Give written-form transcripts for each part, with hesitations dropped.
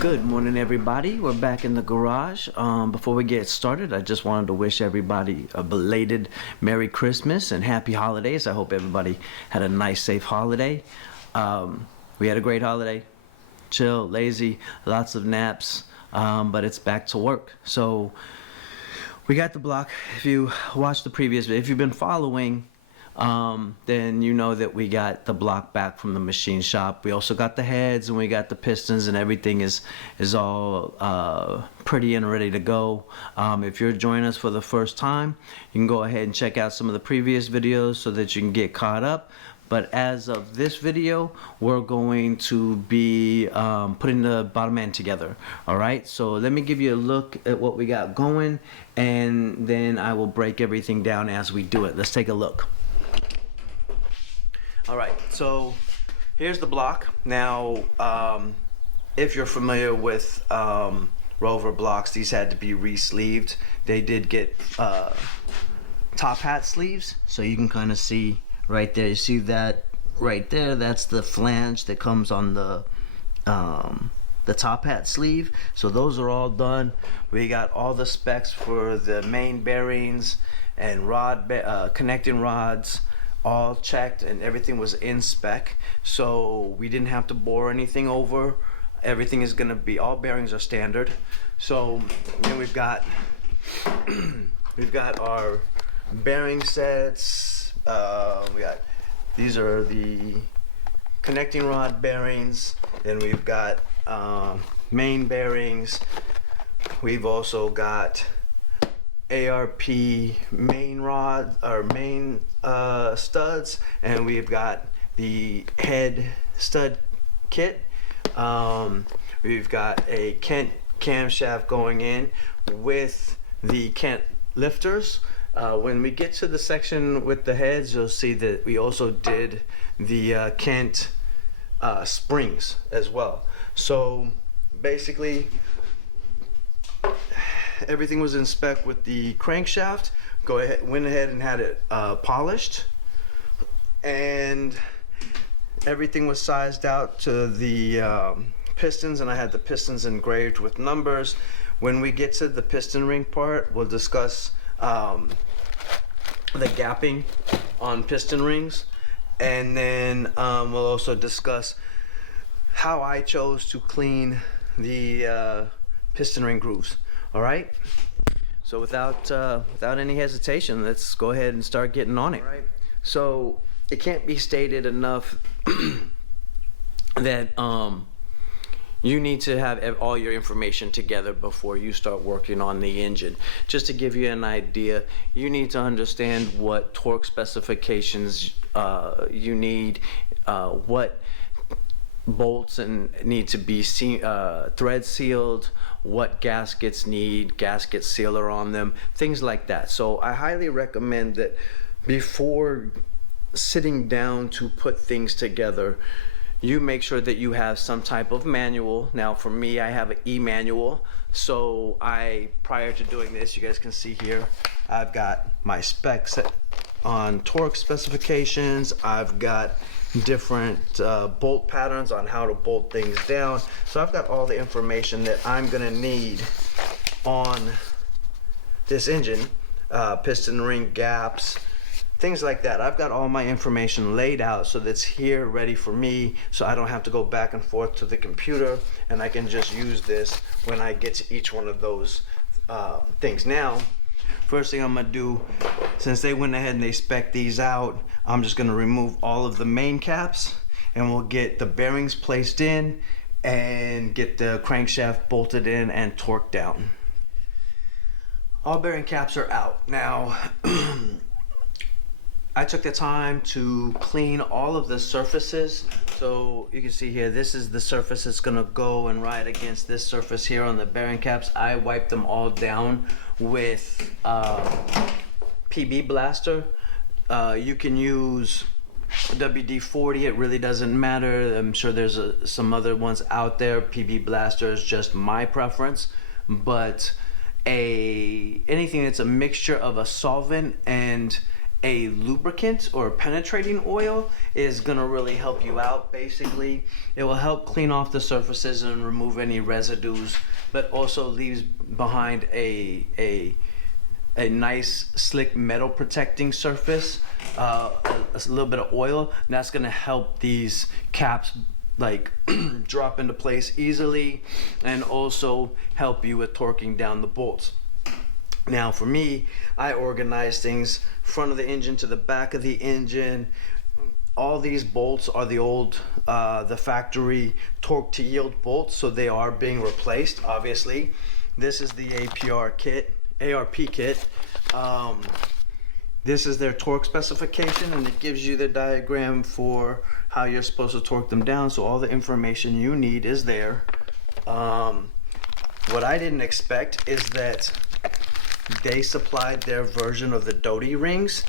Good morning, everybody. We're back in the garage. Before we get started, I just wanted to wish everybody a belated Merry Christmas and Happy Holidays. I hope everybody had a nice, safe holiday. We had a great holiday. Chill, lazy, lots of naps, but it's back to work. So we got the block. If you watched the previous video, if you've been following, then you know that we got the block back from the machine shop. We also got the heads and we got the pistons, and everything is all pretty and ready to go. If you're joining us for the first time, you can go ahead and check out some of the previous videos so that you can get caught up. But as of this video, we're going to be putting the bottom end together. All right, so let me give you a look at what we got going, and then I will break everything down as we do it. Let's take a look. All right, so here's the block. Now, if you're familiar with Rover blocks, these had to be re-sleeved. They did get top hat sleeves, so you can kind of see right there. You see that right there? That's the flange that comes on the top hat sleeve. So those are all done. We got all the specs for the main bearings and connecting rods all checked, and everything was in spec, so we didn't have to bore anything over. Everything is going to be, all bearings are standard. So then we've got our bearing sets. These are the connecting rod bearings. Then we've got main bearings. We've also got ARP main rod or main studs, and we've got the head stud kit. We've got a Kent camshaft going in with the Kent lifters. When we get to the section with the heads, you'll see that we also did the Kent springs as well. So basically everything was in spec with the crankshaft. Went ahead and had it polished, and everything was sized out to the pistons, and I had the pistons engraved with numbers. When we get to the piston ring part, we'll discuss the gapping on piston rings, and then we'll also discuss how I chose to clean the piston ring grooves. All right, so without any hesitation, let's go ahead and start getting on it. All right. So it can't be stated enough that you need to have all your information together before you start working on the engine. Just to give you an idea, you need to understand what torque specifications you need, what bolts need to be thread sealed, what gaskets need gasket sealer on them, things like that. So I highly recommend that before sitting down to put things together, you make sure that you have some type of manual. Now for me, I have an e-manual, so prior to doing this, you guys can see here, I've got my specs on torque specifications. I've got different bolt patterns on how to bolt things down. So I've got all the information that I'm gonna need on this engine, piston ring gaps, things like that. I've got all my information laid out so that's here ready for me, so I don't have to go back and forth to the computer, and I can just use this when I get to each one of those things. Now, first thing I'm gonna do, since they went ahead and they spec'd these out, I'm just gonna remove all of the main caps, and we'll get the bearings placed in and get the crankshaft bolted in and torqued down. All bearing caps are out. Now, I took the time to clean all of the surfaces. So you can see here, this is the surface that's gonna go and ride against this surface here on the bearing caps. I wiped them all down with PB Blaster. You can use WD-40, it really doesn't matter. I'm sure there's some other ones out there. PB Blaster is just my preference, but anything that's a mixture of a solvent and a lubricant or penetrating oil is gonna really help you out. Basically, it will help clean off the surfaces and remove any residues, but also leaves behind a nice slick metal protecting surface, a little bit of oil, and that's gonna help these caps like drop into place easily and also help you with torquing down the bolts. Now for me, I organize things front of the engine to the back of the engine. All these bolts are the old, the factory torque to yield bolts, so they are being replaced, obviously. This is the ARP kit. This is their torque specification, and it gives you the diagram for how you're supposed to torque them down, so all the information you need is there. What I didn't expect is that they supplied their version of the Doty rings,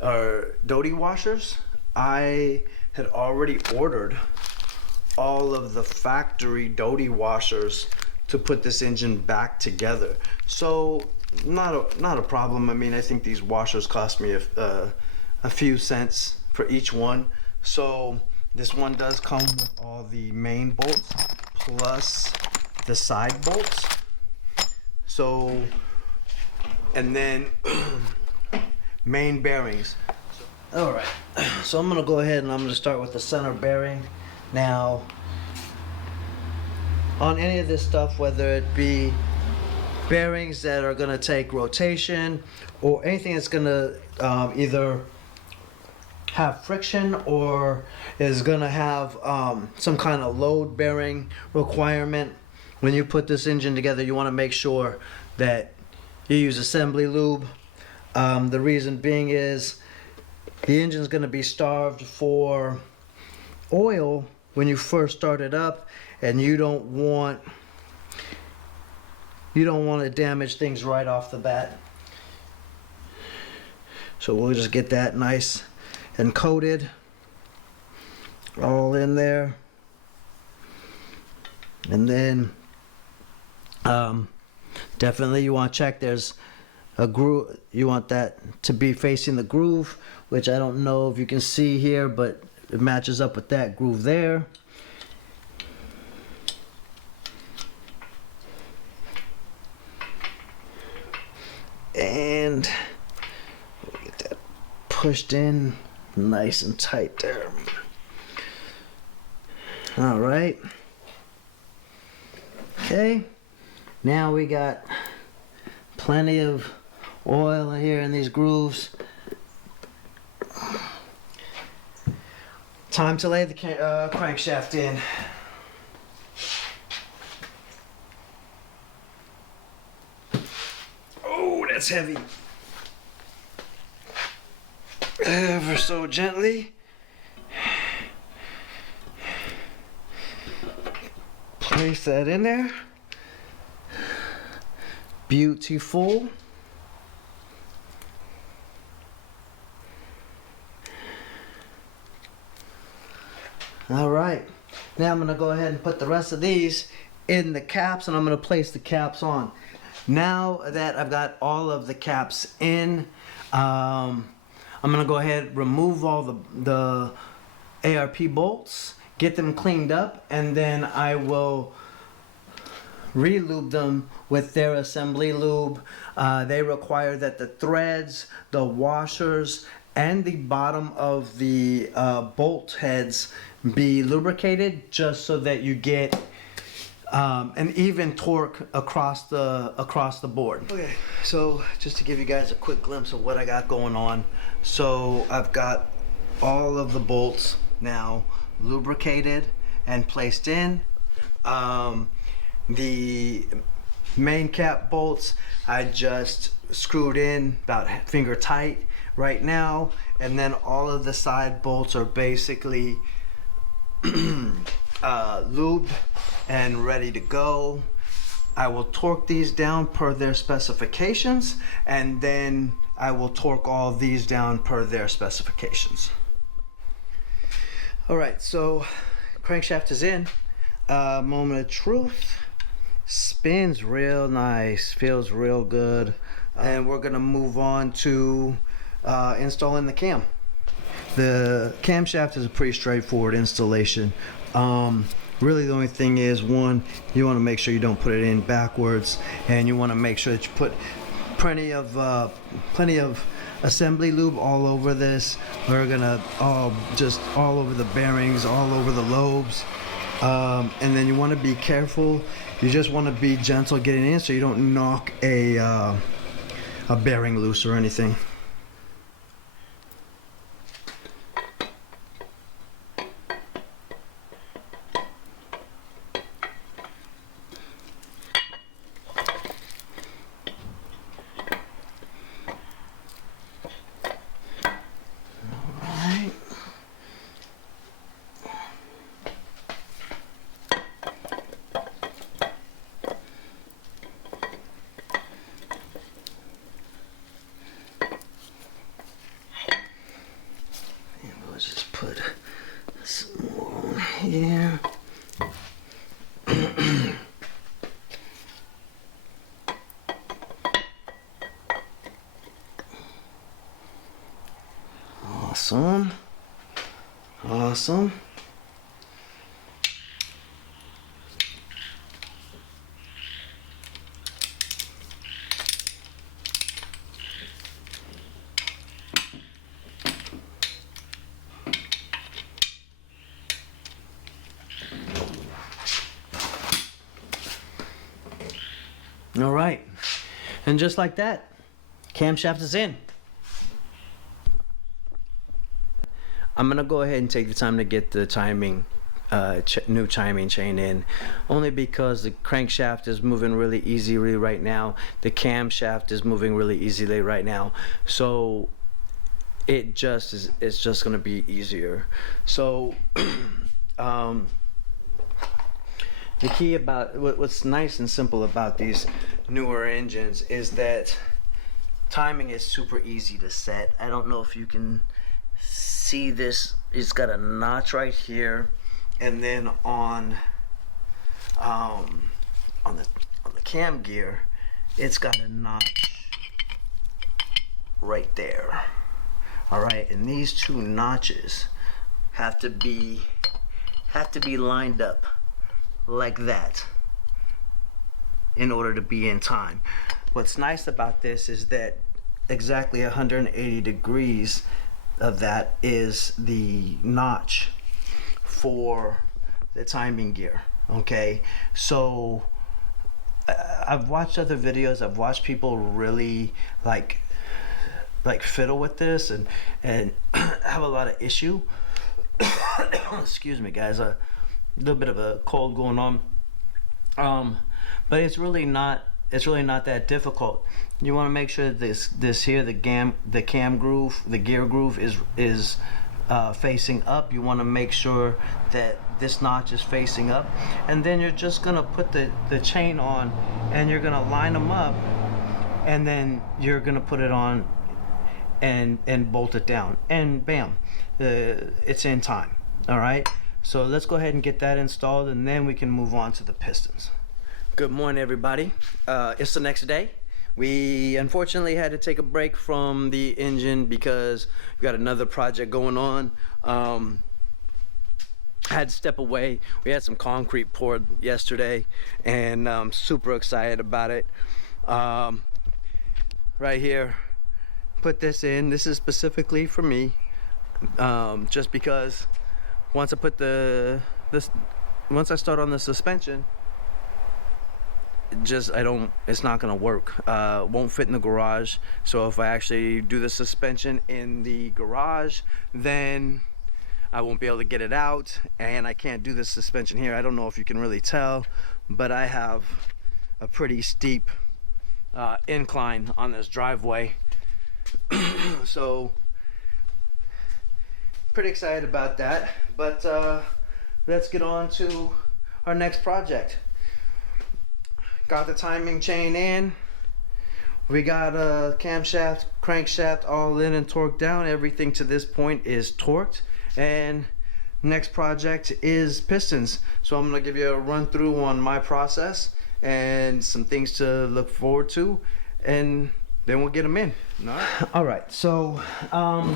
or Doty washers. I had already ordered all of the factory Doty washers to put this engine back together. So not a problem. I mean, I think these washers cost me a few cents for each one. So this one does come with all the main bolts plus the side bolts. So, and then main bearings. All right, so I'm gonna go ahead and I'm gonna start with the center bearing. Now, on any of this stuff, whether it be bearings that are gonna take rotation or anything that's gonna either have friction or is gonna have some kind of load bearing requirement, when you put this engine together, you wanna make sure that you use assembly lube. The reason being is the engine's going to be starved for oil when you first start it up, and you don't want to damage things right off the bat. So we'll just get that nice and coated all in there, and then definitely you want to check there's a groove. You want that to be facing the groove, which I don't know if you can see here, but it matches up with that groove there. And we'll get that pushed in nice and tight there. All right. Okay. Now we got plenty of oil here in these grooves. Time to lay the crankshaft in. Oh, that's heavy. Ever so gently. Place that in there. Beautiful. All right, now I'm gonna go ahead and put the rest of these in the caps, and I'm gonna place the caps on. Now that I've got all of the caps in, I'm gonna go ahead and remove all the ARP bolts, get them cleaned up, and then I will re-lube them with their assembly lube. They require that the threads, the washers, and the bottom of the bolt heads be lubricated, just so that you get an even torque across the board. Okay, so just to give you guys a quick glimpse of what I got going on. So I've got all of the bolts now lubricated and placed in. The main cap bolts I just screwed in about finger tight right now, and then all of the side bolts are basically lubed and ready to go. I will torque these down per their specifications, and then I will torque all these down per their specifications. All right, so crankshaft is in. Moment of truth. Spins real nice, feels real good. And we're gonna move on to installing the cam. The camshaft is a pretty straightforward installation. Really the only thing is, one, you want to make sure you don't put it in backwards, and you want to make sure that you put plenty of assembly lube all over this. We're gonna just all over the bearings, all over the lobes, and then you want to be careful. You just want to be gentle getting in so you don't knock a bearing loose or anything. Just put some more on here. Awesome. Awesome. All right, and just like that, camshaft is in. I'm gonna go ahead and take the time to get the timing, new timing chain in, only because the crankshaft is moving really easily right now. The camshaft is moving really easily right now, so it's just gonna be easier. So the key about what's nice and simple about these newer engines is that timing is super easy to set. I don't know if you can see this. It's got a notch right here, and then on the cam gear, it's got a notch right there. All right, and these two notches have to be lined up like that in order to be in time. What's nice about this is that exactly 180 degrees of that is the notch for the timing gear. Okay, so I've watched other videos. I've watched people really like fiddle with this and have a lot of issue. Excuse me, guys. A little bit of a cold going on, but it's really not that difficult. You want to make sure that this here, the cam groove, the gear groove is facing up. You want to make sure that this notch is facing up, and then you're just gonna put the chain on, and you're gonna line them up, and then you're gonna put it on and bolt it down, and bam, it's in time. All right, so let's go ahead and get that installed, and then we can move on to the pistons. Good morning, everybody. It's the next day. We unfortunately had to take a break from the engine because we got another project going on. Had to step away. We had some concrete poured yesterday, and I'm super excited about it. Right here, put this in. This is specifically for me, just because once I put once I start on the suspension, it's not gonna work. Won't fit in the garage. So if I actually do the suspension in the garage, then I won't be able to get it out, and I can't do the suspension here. I don't know if you can really tell, but I have a pretty steep incline on this driveway. So pretty excited about that, but let's get on to our next project. Got the timing chain in. We got a camshaft, crankshaft all in and torqued down. Everything to this point is torqued, and next project is pistons. So I'm gonna give you a run through on my process and some things to look forward to, and then we'll get them in. All right. So I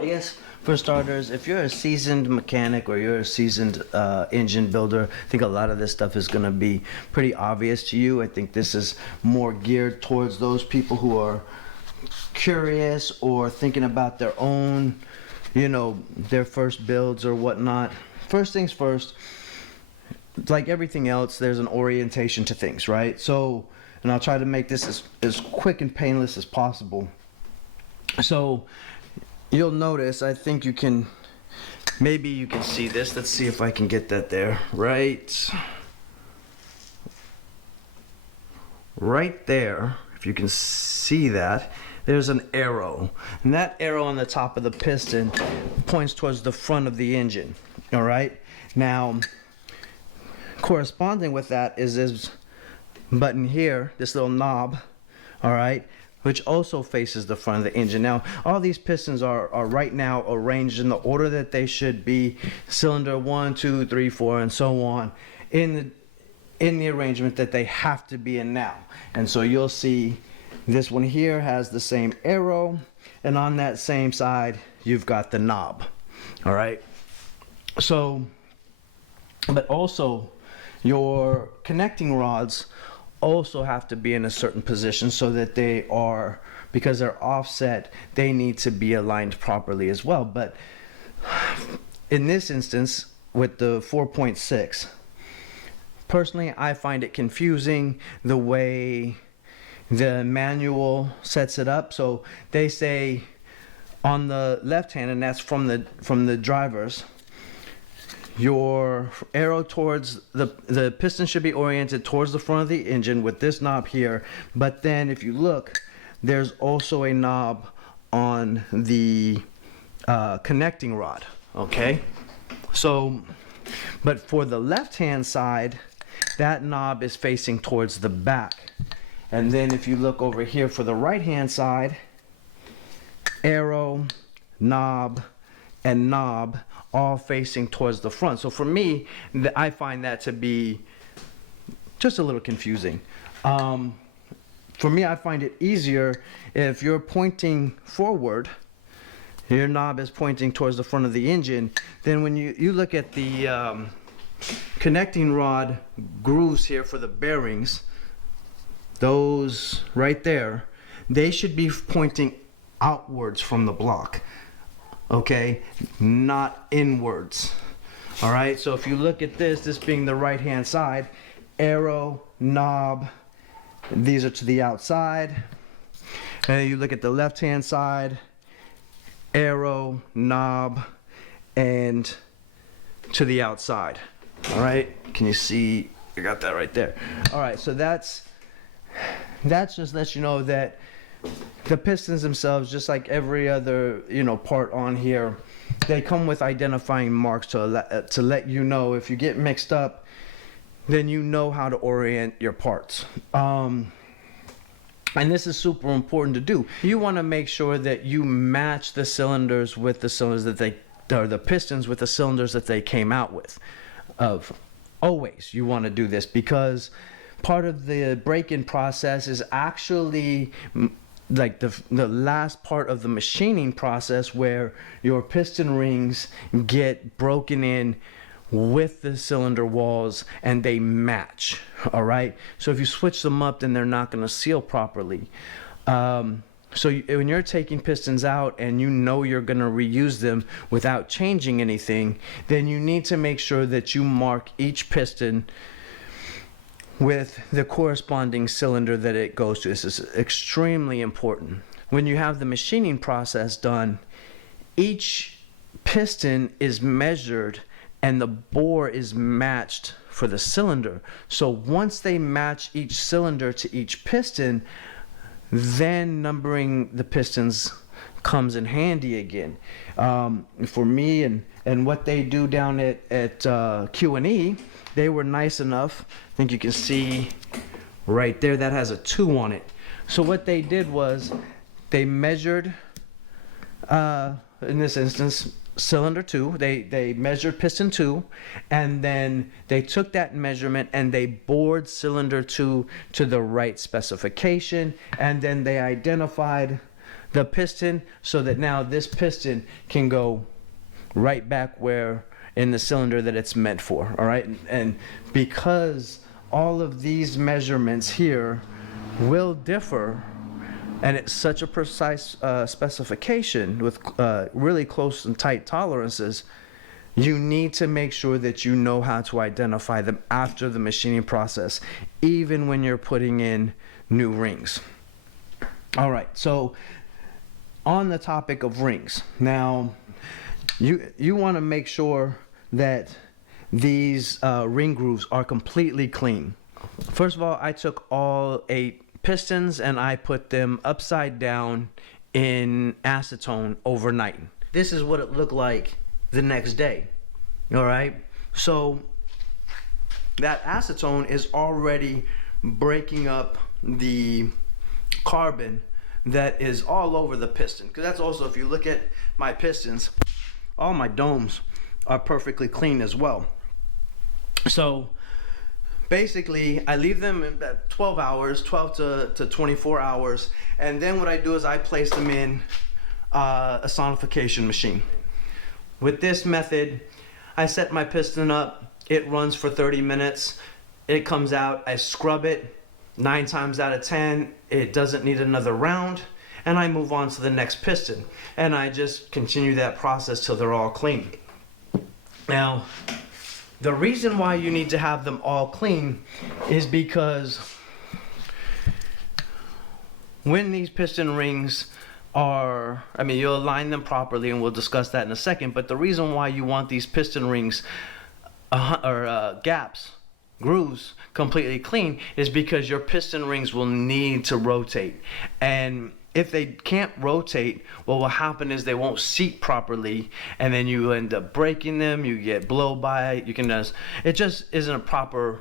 guess for starters, if you're a seasoned mechanic or you're a seasoned engine builder, I think a lot of this stuff is going to be pretty obvious to you. I think this is more geared towards those people who are curious or thinking about their own, you know, their first builds or whatnot. First things first, like everything else, there's an orientation to things, right? So, and I'll try to make this as quick and painless as possible. So you'll notice, I think you can, maybe you can see this. Let's see if I can get that there. Right there, if you can see that, there's an arrow. And that arrow on the top of the piston points towards the front of the engine. All right? Now, corresponding with that is this button here, this little knob, all right, which also faces the front of the engine. Now, all these pistons are right now arranged in the order that they should be, cylinder 1, 2, 3, 4, and so on, in the arrangement that they have to be in now. And so you'll see this one here has the same arrow, and on that same side, you've got the knob, all right? So, but also, your connecting rods also have to be in a certain position so that they are, because they're offset, they need to be aligned properly as well. But in this instance, with the 4.6, personally, I find it confusing the way the manual sets it up. So they say on the left hand, and that's from the drivers, your arrow towards the piston should be oriented towards the front of the engine with this knob here. But then if you look, there's also a knob on the connecting rod, okay? So, but for the left hand side, that knob is facing towards the back. And then if you look over here for the right hand side, arrow, knob, and knob all facing towards the front. So for me, I find that to be just a little confusing. For me, I find it easier if you're pointing forward, your knob is pointing towards the front of the engine, then when you look at the connecting rod grooves here for the bearings, those right there, they should be pointing outwards from the block. Okay, not inwards. All right, so if you look at this being the right hand side, arrow, knob, these are to the outside. And you look at the left hand side, arrow, knob, and to the outside. All right, can you see? I got that right there. All right, so that's just lets you know that the pistons themselves, just like every other, you know, part on here, they come with identifying marks to let you know if you get mixed up, then you know how to orient your parts. And this is super important to do. You want to make sure that you match the cylinders with the cylinders that or the pistons with the cylinders that they came out with. Always you want to do this, because part of the break-in process is actually like the last part of the machining process, where your piston rings get broken in with the cylinder walls and they match. All right, so if you switch them up, then they're not going to seal properly. So when you're taking pistons out and you know you're going to reuse them without changing anything, then you need to make sure that you mark each piston with the corresponding cylinder that it goes to. This is extremely important. When you have the machining process done, each piston is measured and the bore is matched for the cylinder. So once they match each cylinder to each piston, then numbering the pistons comes in handy again. For me and what they do down at Q&E, they were nice enough. I think you can see right there, that has a 2 on it. So what they did was they measured, in this instance, cylinder 2. They measured piston 2, and then they took that measurement and they bored cylinder 2 to the right specification, and then they identified the piston so that now this piston can go right back where in the cylinder that it's meant for. All right, and because all of these measurements here will differ, and it's such a precise specification with really close and tight tolerances, you need to make sure that you know how to identify them after the machining process, even when you're putting in new rings. All right, so on the topic of rings, now you want to make sure that these ring grooves are completely clean. First of all, I took all 8 pistons and I put them upside down in acetone overnight. This is what it looked like the next day. All right, so that acetone is already breaking up the carbon that is all over the piston, because that's also, if you look at my pistons, all my domes are perfectly clean as well. So basically I leave them in about 12 hours, 12 to 24 hours, and then what I do is I place them in a sonification machine. With this method, I set my piston up, it runs for 30 minutes, it comes out, I scrub it. 9 times out of 10 it doesn't need another round, and I move on to the next piston, and I just continue that process till they're all clean. Now, the reason why you need to have them all clean is because when these piston rings are, I mean, you'll align them properly, and we'll discuss that in a second, but the reason why you want these piston rings gaps, grooves, completely clean is because your piston rings will need to rotate. And if they can't rotate, what will happen is they won't seat properly, and then you end up breaking them, you get blow by, you can just, it just isn't a proper,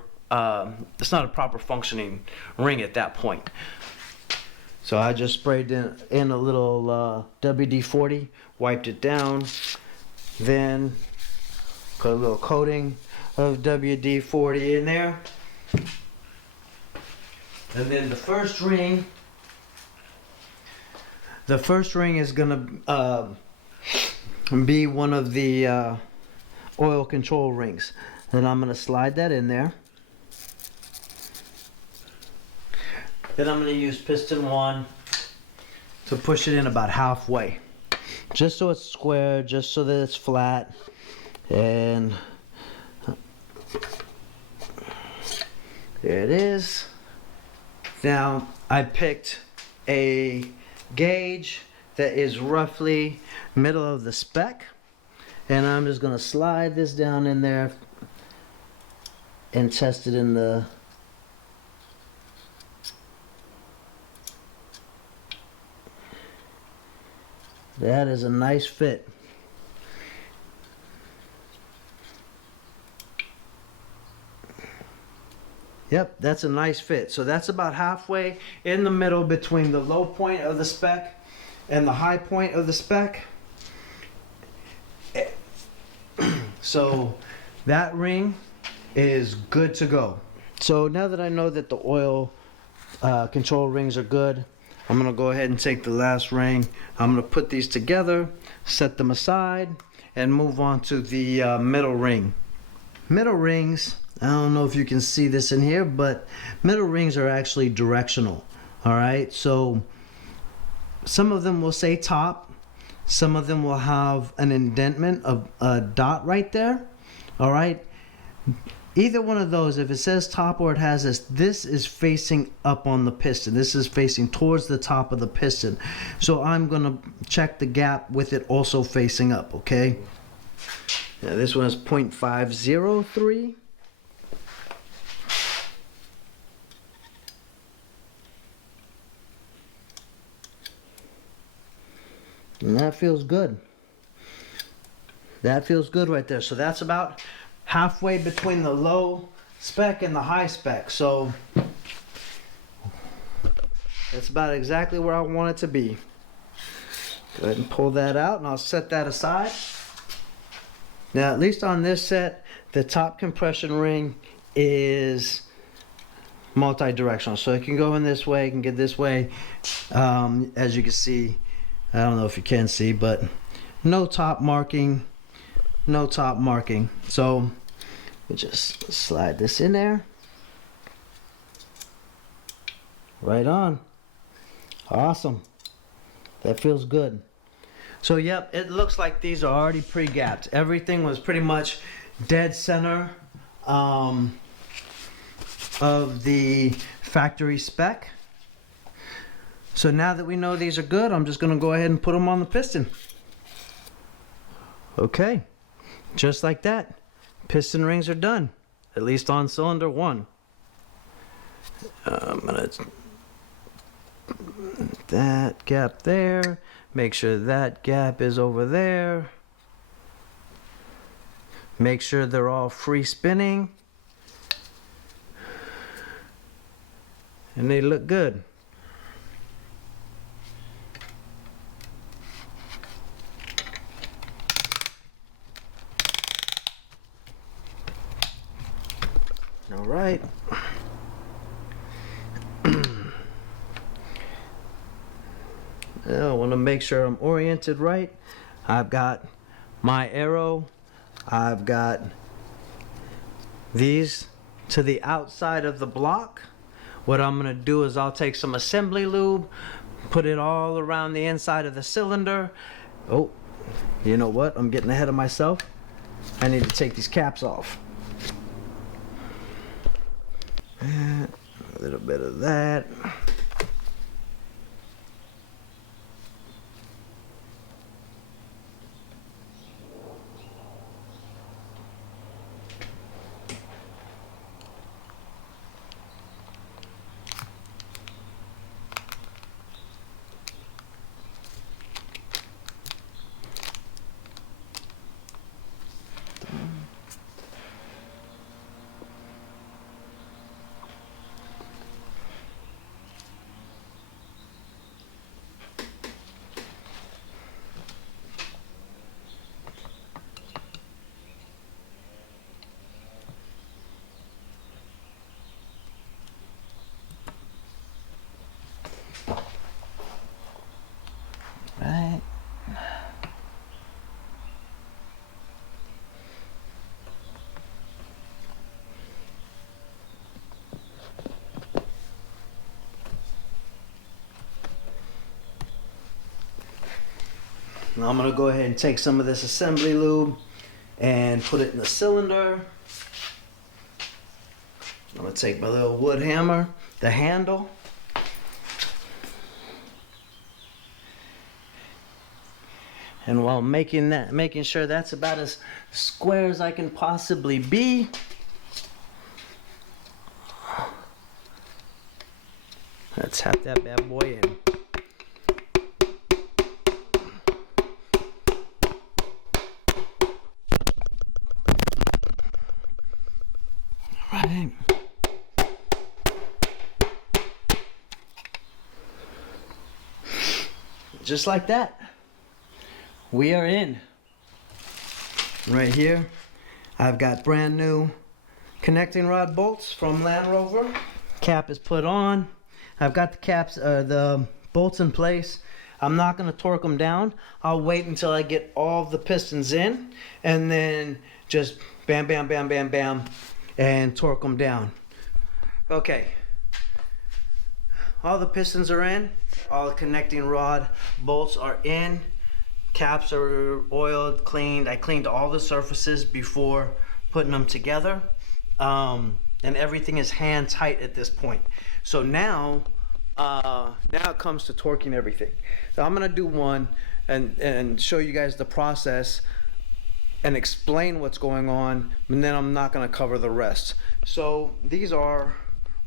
it's not a proper functioning ring at that point. So I just sprayed in a little WD-40, wiped it down, then put a little coating of WD-40 in there, and then the first ring is gonna be one of the oil control rings. Then I'm gonna slide that in there. Then I'm gonna use piston 1 to push it in about halfway, just so it's square, just so that it's flat, and there it is. Now I picked a gauge that is roughly middle of the spec, and I'm just going to slide this down in there and test it in the that is a nice fit. Yep, that's a nice fit. So that's about halfway in the middle between the low point of the spec and the high point of the spec. So that ring is good to go. So now that I know that the oil control rings are good, I'm gonna go ahead and take the last ring. I'm gonna put these together, set them aside, and move on to the middle ring. Middle rings, I don't know if you can see this in here, but middle rings are actually directional. All right, so some of them will say top, some of them will have an indentation of a dot right there. All right, either one of those, if it says top or it has this is facing up on the piston. This is facing towards the top of the piston. So I'm gonna check the gap with it also facing up, okay? Now this one is 0.503. And that feels good. That feels good right there. So that's about halfway between the low spec and the high spec. So that's about exactly where I want it to be. Go ahead and pull that out, and I'll set that aside. Now, at least on this set, the top compression ring is multi-directional, so it can go in this way, it can get this way. As you can see, I don't know if you can see, but no top marking, no top marking. So we'll just slide this in there. Right on. Awesome. That feels good. So yep, it looks like these are already pre-gapped. Everything was pretty much dead center of the factory spec. So now that we know these are good, I'm just going to go ahead and put them on the piston. Okay, just like that, piston rings are done, at least on cylinder 1. I'm gonna that gap there, make sure that gap is over there, make sure they're all free spinning, and they look good. All right. I want to make sure I'm oriented right. I've got my arrow. I've got these to the outside of the block. What I'm going to do is I'll take some assembly lube, put it all around the inside of the cylinder. Oh, you know what? I'm getting ahead of myself. I need to take these caps off. A little bit of that. Right. Now I'm going to go ahead and take some of this assembly lube and put it in the cylinder. I'm going to take my little wood hammer, the handle. And while making sure that's about as square as I can possibly be, let's tap that bad boy in. All right. Just like that. We are in. Right here, I've got brand new connecting rod bolts from Land Rover. Cap is put on. I've got the caps, the bolts in place. I'm not going to torque them down. I'll wait until I get all the pistons in, and then just bam, bam, bam, bam, bam, and torque them down. Okay. All the pistons are in. All the connecting rod bolts are in. Caps are oiled, cleaned. I cleaned all the surfaces before putting them together. And everything is hand tight at this point. So now it comes to torquing everything. So I'm gonna do one and show you guys the process and explain what's going on, and then I'm not gonna cover the rest. So these are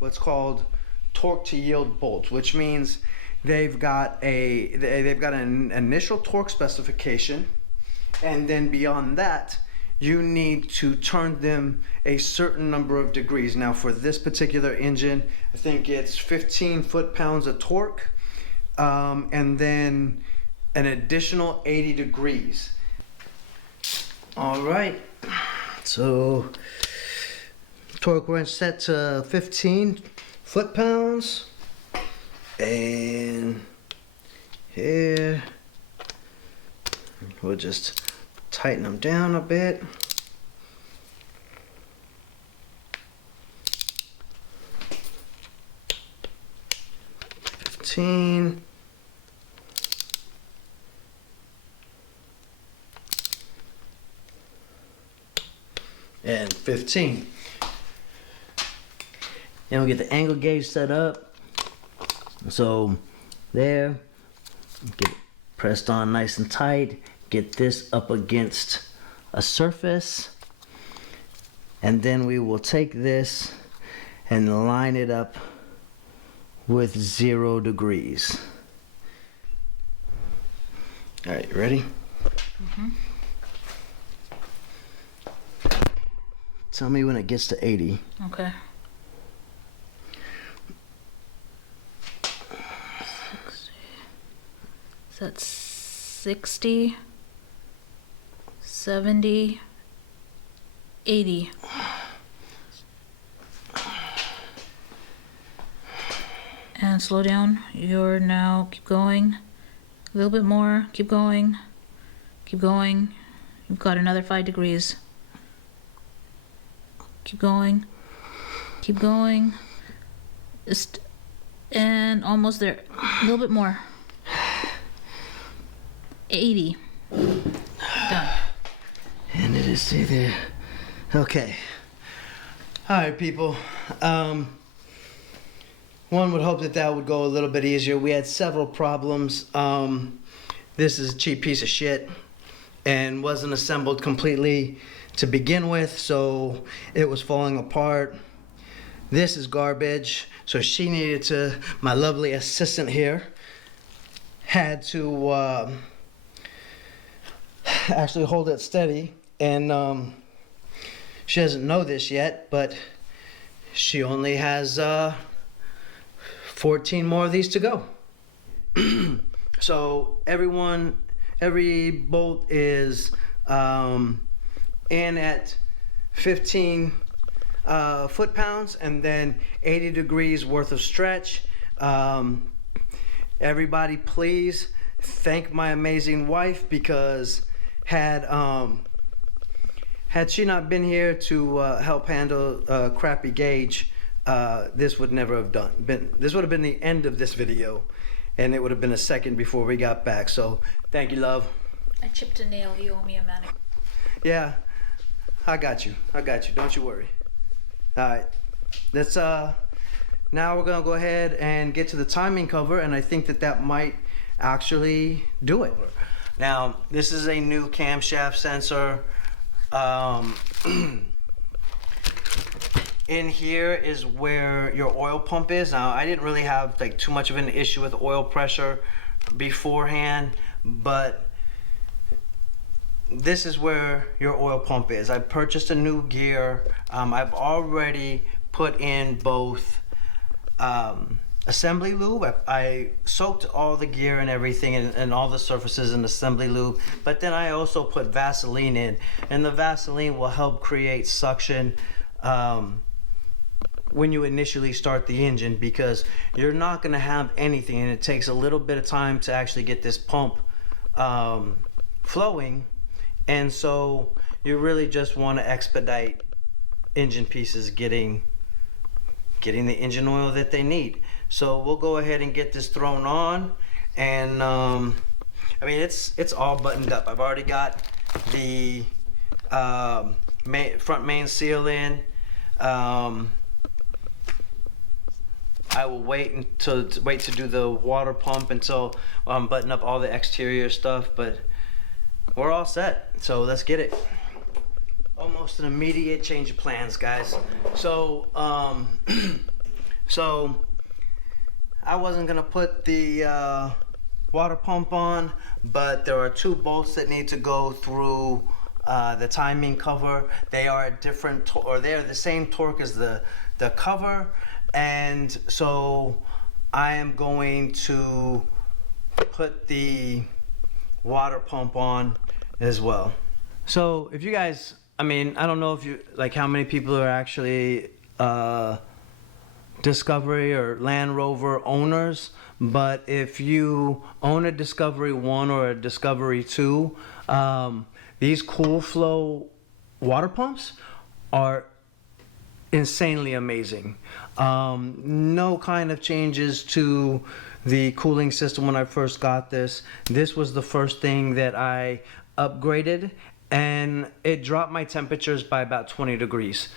what's called torque to yield bolts, which means they've got an initial torque specification, and then beyond that you need to turn them a certain number of degrees. Now for this particular engine, I think it's 15 foot-pounds of torque, and then an additional 80 degrees. All right, so torque wrench set to 15 foot-pounds, and here we'll just tighten them down a bit. And 15. Then we'll get the angle gauge set up. So there, get it pressed on nice and tight. Get this up against a surface. And then we will take this and line it up with 0 degrees. All right, you ready? Mm-hmm. Tell me when it gets to 80. Okay. 60. So that's 60, 70, 80. And slow down. You're now, keep going. A little bit more. Keep going. Keep going. You've got another 5 degrees. Keep going. Keep going. Just, and almost there. A little bit more. 80. Done. And it is stay there. Okay. All right, people. One would hope that that would go a little bit easier. We had several problems. This is a cheap piece of shit and wasn't assembled completely to begin with, so it was falling apart. This is garbage, so she needed to, my lovely assistant here, had to actually hold it steady, and she doesn't know this yet, but she only has 14 more of these to go. So every bolt is in at 15 foot-pounds and then 80 degrees worth of stretch. Everybody please thank my amazing wife, because had she not been here to help handle a crappy gauge, this would never have this would have been the end of this video, and it would have been a second before we got back. So thank you, love. I chipped a nail. You owe me a manicure. Yeah, I got you. Don't you worry. All right, let's now we're gonna go ahead and get to the timing cover, and I think that might actually do it. Now this is a new camshaft sensor. In here is where your oil pump is. Now I didn't really have like too much of an issue with oil pressure beforehand, but this is where your oil pump is. I purchased a new gear. I've already put in both assembly lube. I soaked all the gear and everything and all the surfaces in assembly lube, but then I also put Vaseline in, and the Vaseline will help create suction when you initially start the engine, because you're not going to have anything, and it takes a little bit of time to actually get this pump flowing, and so you really just want to expedite engine pieces getting the engine oil that they need. So we'll go ahead and get this thrown on, and I mean it's all buttoned up. I've already got the front main seal in. I will wait to do the water pump until I'm buttoning up all the exterior stuff, but we're all set. So let's get it. Almost an immediate change of plans, guys. So so I wasn't gonna put the water pump on, but there are 2 bolts that need to go through the timing cover. They are a different or they're the same torque as the cover, and so I am going to put the water pump on as well. So if you guys, I mean, I don't know if you, like how many people are actually Discovery or Land Rover owners, but if you own a Discovery 1 or a Discovery 2, these Cool Flow water pumps are insanely amazing. No kind of changes to the cooling system when I first got this. This was the first thing that I upgraded, and it dropped my temperatures by about 20 degrees.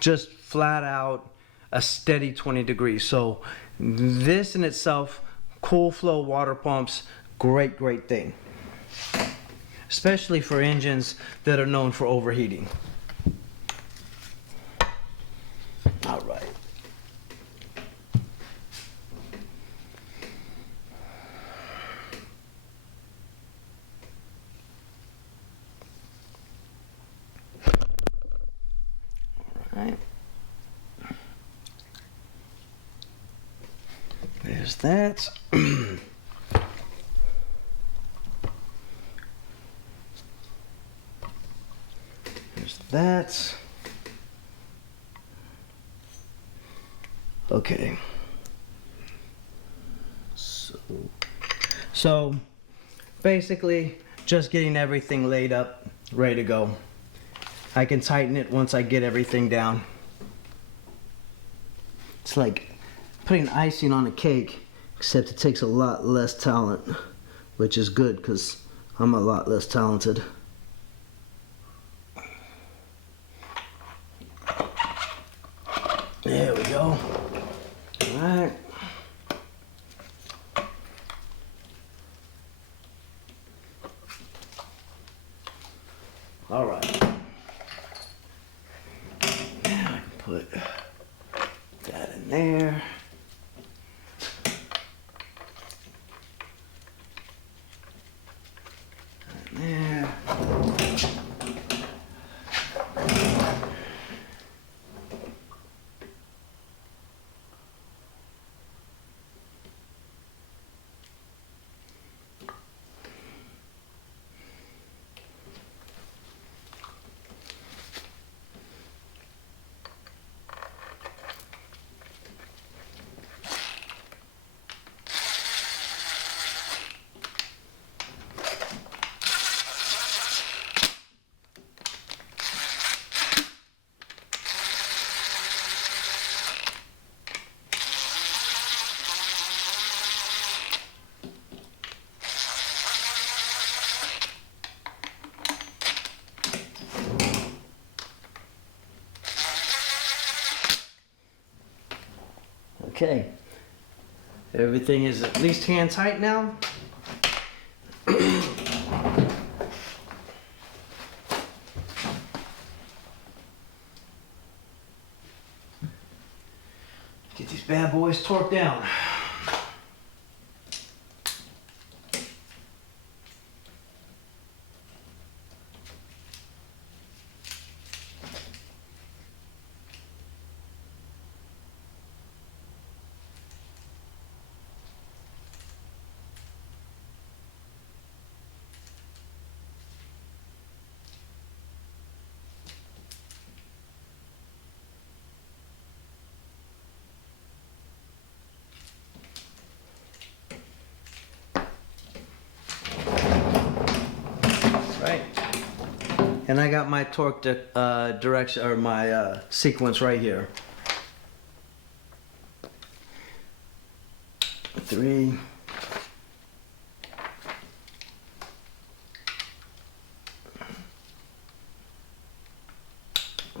Just flat out a steady 20 degrees. So this in itself, Cool Flow water pumps, great thing. Especially for engines that are known for overheating. All right. All right. There's that. There's that. Okay. So basically just getting everything laid up, ready to go. I can tighten it once I get everything down. It's like putting icing on a cake, except it takes a lot less talent, which is good because I'm a lot less talented. There we go. All right. All right. Now I can put that in there. There. Okay, everything is at least hand tight now. Get these bad boys torqued down. Right. And I got my torque direction, or my sequence right here. 3.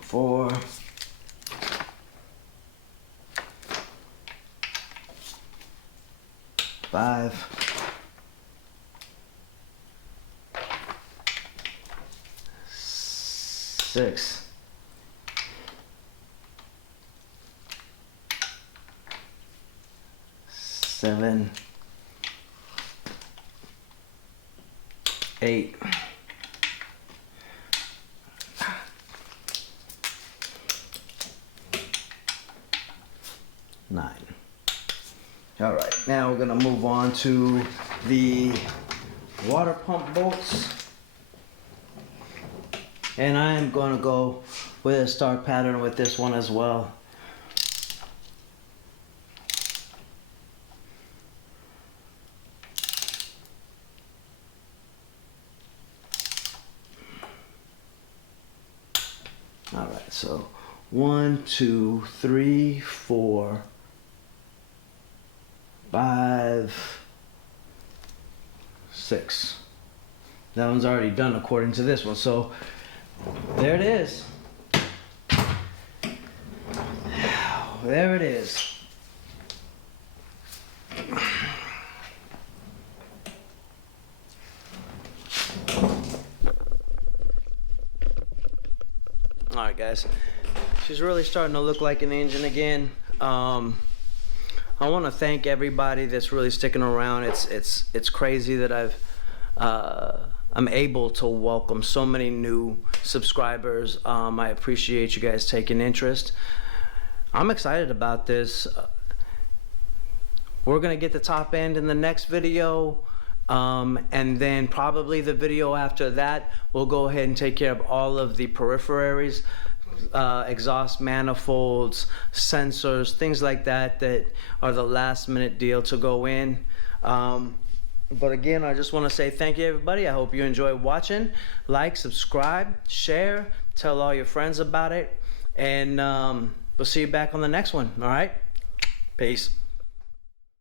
4. 5. 6. 7. 8. 9. All right, now we're gonna move on to the water pump bolts. And I am going to go with a start pattern with this one as well. All right, so 1, 2, 3, 4, 5, 6. That one's already done according to this one. So there it is. There it is. All right, guys. She's really starting to look like an engine again. I want to thank everybody that's really sticking around. It's crazy that I'm able to welcome so many new subscribers. I appreciate you guys taking interest. I'm excited about this. We're gonna get the top end in the next video, and then probably the video after that, we'll go ahead and take care of all of the peripheries, exhaust manifolds, sensors, things like that that are the last minute deal to go in. But again, I just want to say thank you, everybody. I hope you enjoy watching. Like, subscribe, share, tell all your friends about it, and we'll see you back on the next one. All right? Peace.